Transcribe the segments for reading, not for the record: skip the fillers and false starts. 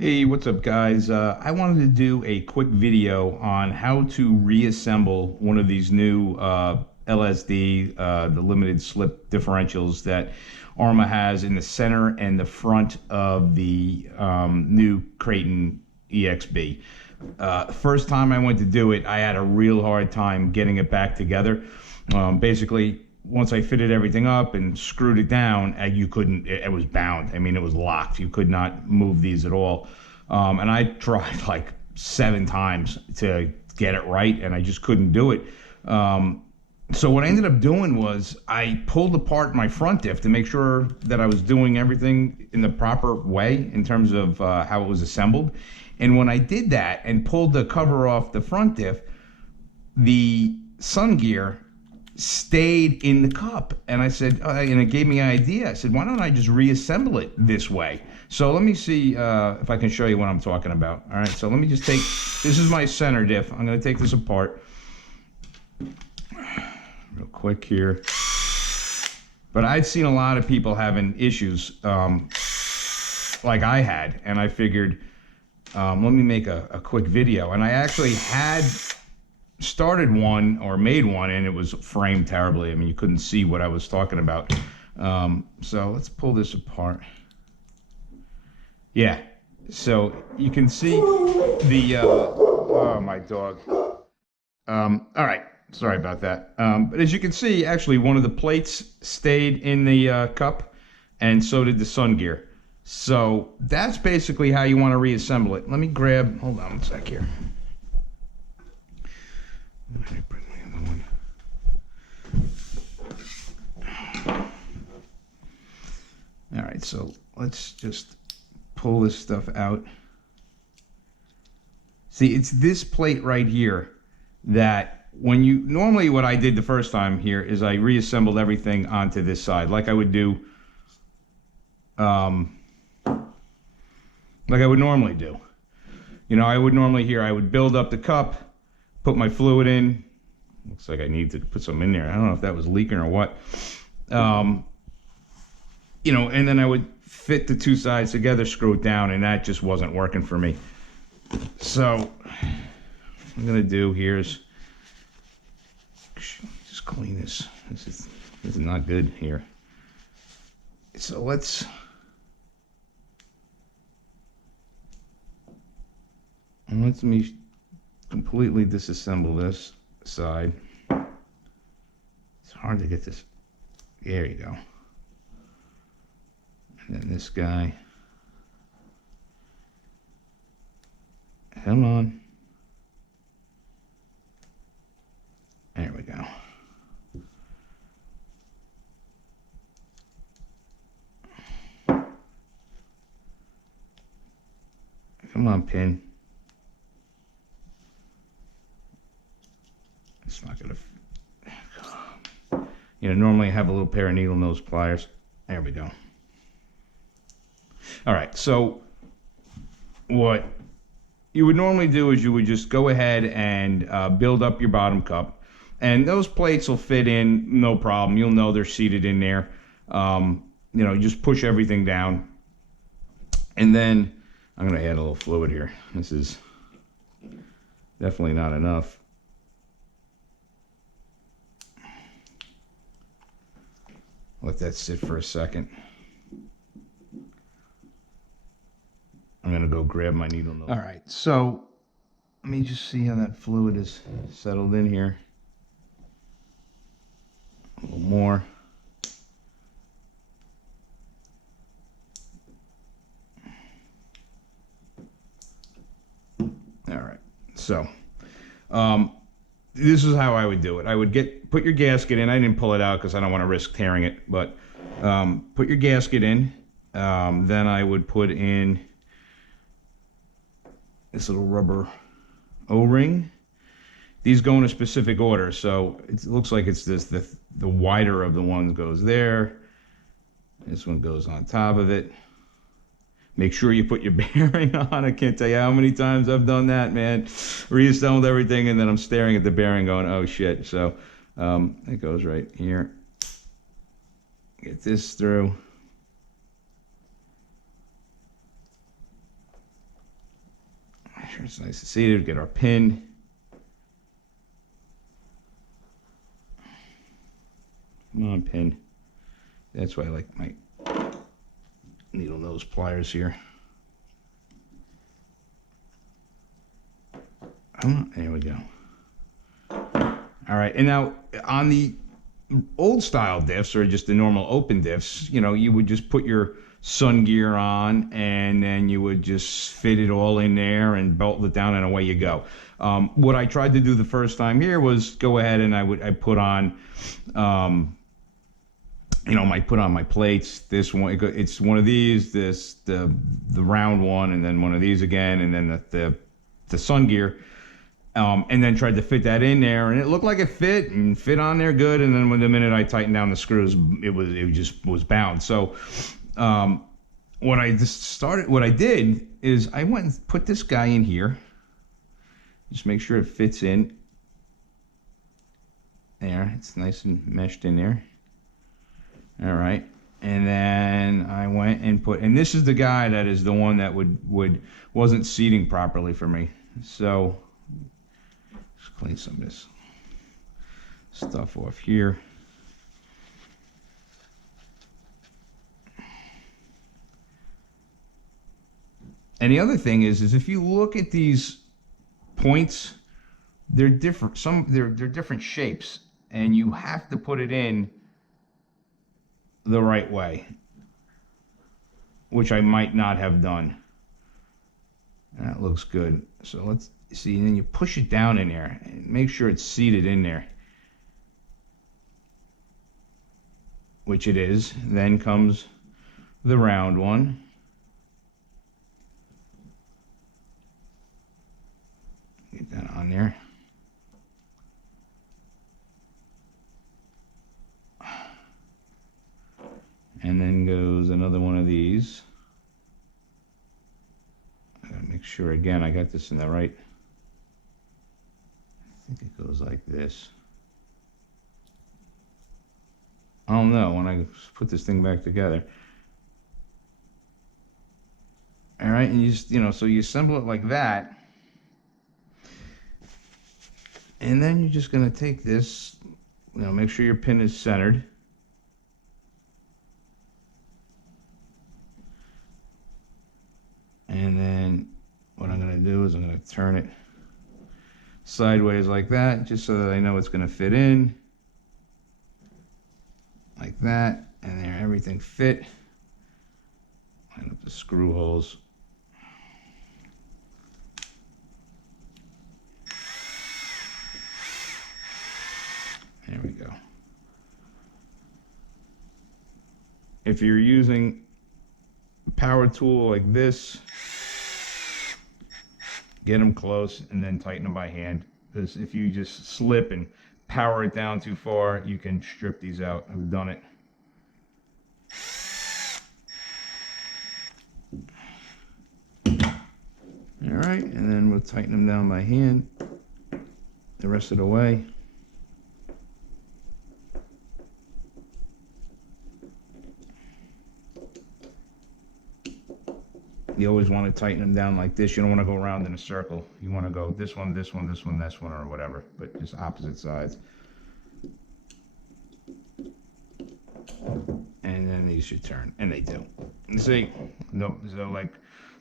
Hey, what's up, guys? I wanted to do a quick video on how to reassemble one of these new LSD, the limited slip differentials that Arrma has in the center and the front of the new Creighton EXB. First time I went to do it, I had a real hard time getting it back together. Basically, once I fitted everything up and screwed it down, you couldn't, it was bound. I mean, it was locked. You could not move these at all. And I tried like 7 times to get it right, and I just couldn't do it. So what I ended up doing was I pulled apart my front diff to make sure that I was doing everything in the proper way in terms of how it was assembled. And when I did that and pulled the cover off the front diff, the sun gear stayed in the cup. And I said, and it gave me an idea. I said, why don't I just reassemble it this way? So let me see if I can show you what I'm talking about. All right, so let me just take, this is my center diff. I'm gonna take this apart real quick here. But I'd seen a lot of people having issues like I had, and I figured, let me make a quick video. And I actually had started one or made one, and it was framed terribly. I mean, you couldn't see what I was talking about. So let's pull this apart. Yeah, so you can see the oh, my dog. All right, sorry about that. But as you can see, actually one of the plates stayed in the cup, and so did the sun gear. So that's basically how you want to reassemble it. Let me grab, hold on one sec here. Let me bring my other one. All right, so let's just pull this stuff out. See, it's this plate right here that when you, normally what I did the first time here is I reassembled everything onto this side like I would do, like I would normally do. You know, I would normally here, I would build up the cup, put my fluid in. Looks like I need to put some in there. I don't know if that was leaking or what. You know, and then I would fit the two sides together, screw it down, and that just wasn't working for me. So what I'm gonna do here is just clean this. This is not good here. So let me completely disassemble this side. It's hard to get this. There you go. And then this guy. Come on. There we go. Come on, pin. It's not gonna, you know, normally I have a little pair of needle nose pliers. There we go. All right, so what you would normally do is you would just go ahead and build up your bottom cup, and those plates will fit in no problem. You'll know they're seated in there. You know, you just push everything down, and then I'm gonna add a little fluid here. This is definitely not enough. Let that sit for a second. I'm gonna go grab my needle nose. All right, so let me just see how that fluid is settled in here. A little more. All right, so this is how I would do it. I would put your gasket in. I didn't pull it out because I don't want to risk tearing it, but put your gasket in. Then I would put in this little rubber O-ring. These go in a specific order, so it looks like it's this, the wider of the ones goes there. This one goes on top of it. Make sure you put your bearing on. I can't tell you how many times I've done that, man. Reassembled everything, and then I'm staring at the bearing going, oh shit. So it goes right here. Get this through. It's nice to see it. Get our pin. Come on, pin. That's why I like my needle nose pliers here. There we go. All right, and now on the old style diffs, or just the normal open diffs, you know, you would just put your sun gear on, and then you would just fit it all in there and bolt it down, and away you go. What I tried to do the first time here was go ahead and I put on, you know, I put on my plates. This one, it's one of these, the round one, and then one of these again, and then the sun gear. And then tried to fit that in there, and it looked like it fit on there good. And then when the minute I tightened down the screws, it just was bound. So what I did is I went and put this guy in here. Just make sure it fits in. There, it's nice and meshed in there. All right, and then I went and and this is the guy that is the one that wasn't seating properly for me. So let's clean some of this stuff off here. And the other thing is if you look at these points, they're different. They're different shapes, and you have to put it in the right way, which I might not have done. That looks good. So let's see, and then you push it down in there and make sure it's seated in there, which it is. Then comes the round one. Get that on there. And then goes another one of these. I gotta make sure again I got this in the right. I think it goes like this. I don't know when I put this thing back together. All right, and you just, you know, so you assemble it like that. And then you're just gonna take this, you know, make sure your pin is centered. And then what I'm going to do is I'm going to turn it sideways like that, just so that I know it's going to fit in. Like that. And there, everything fit. Line up the screw holes. There we go. If you're using a power tool like this, get them close and then tighten them by hand, because if you just slip and power it down too far, you can strip these out. I've done it. All right, and then we'll tighten them down by hand the rest of the way. You always want to tighten them down like this. You don't want to go around in a circle. You want to go this one, this one, this one, this one, or whatever, but just opposite sides. And then these should turn, and they do. You see, no, so like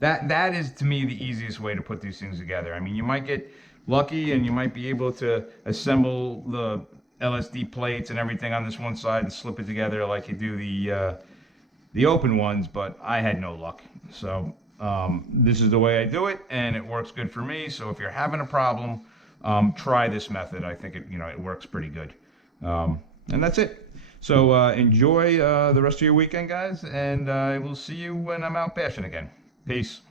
that is to me the easiest way to put these things together. I mean, you might get lucky and you might be able to assemble the LSD plates and everything on this one side and slip it together like you do the open ones, but I had no luck. So this is the way I do it, and it works good for me. So if you're having a problem, try this method. I think it works pretty good. And that's it. So enjoy the rest of your weekend, guys, and I will see you when I'm out bashing again. Peace.